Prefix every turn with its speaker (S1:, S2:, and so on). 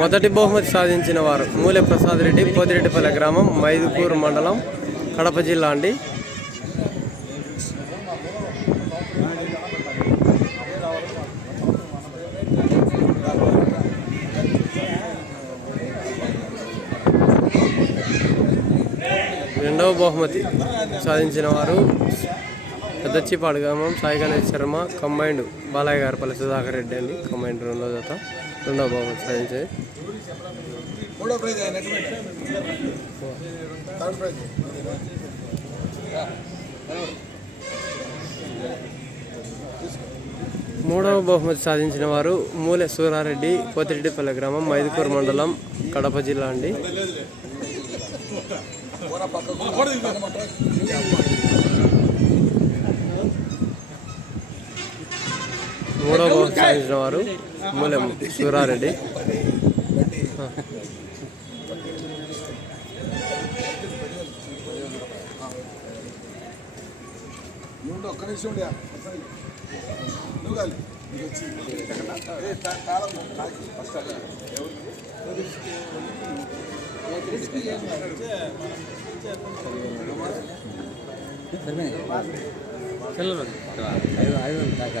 S1: మొదటి బహుమతి సాధించిన వారు మూలె ప్రసాద్ రెడ్డి పోతిరెడ్డిపల్లె గ్రామం మైదుకూరు మండలం కడప జిల్లా అండి. రెండవ బహుమతి సాధించిన వారు పెద్దచ్చిపాడు గ్రామం సాయి గణేష్ శర్మ కంబైండ్ బాలయ్య గారిపల్లి సుధాకర్ రెడ్డి అండి కంబైండ్ రెండో జత రెండవ బహుమతి సాధించాయి. మూడవ బహుమతి సాధించిన వారు మూలె సూరారెడ్డి పోతిరెడ్డిపల్లె గ్రామం మైదుకూరు మండలం కడప జిల్లా అండి మూడవ బహుమతి సాధించిన వారు మూలె సూరారెడ్డి
S2: నువ్వు ఒక్క నిమిషం ఉండే నువ్వు కాదు నీకు వచ్చి మూడవ తా- వారు మూలం శివరారెడ్డి అది. ఐదు వందలు ఐదు దాకా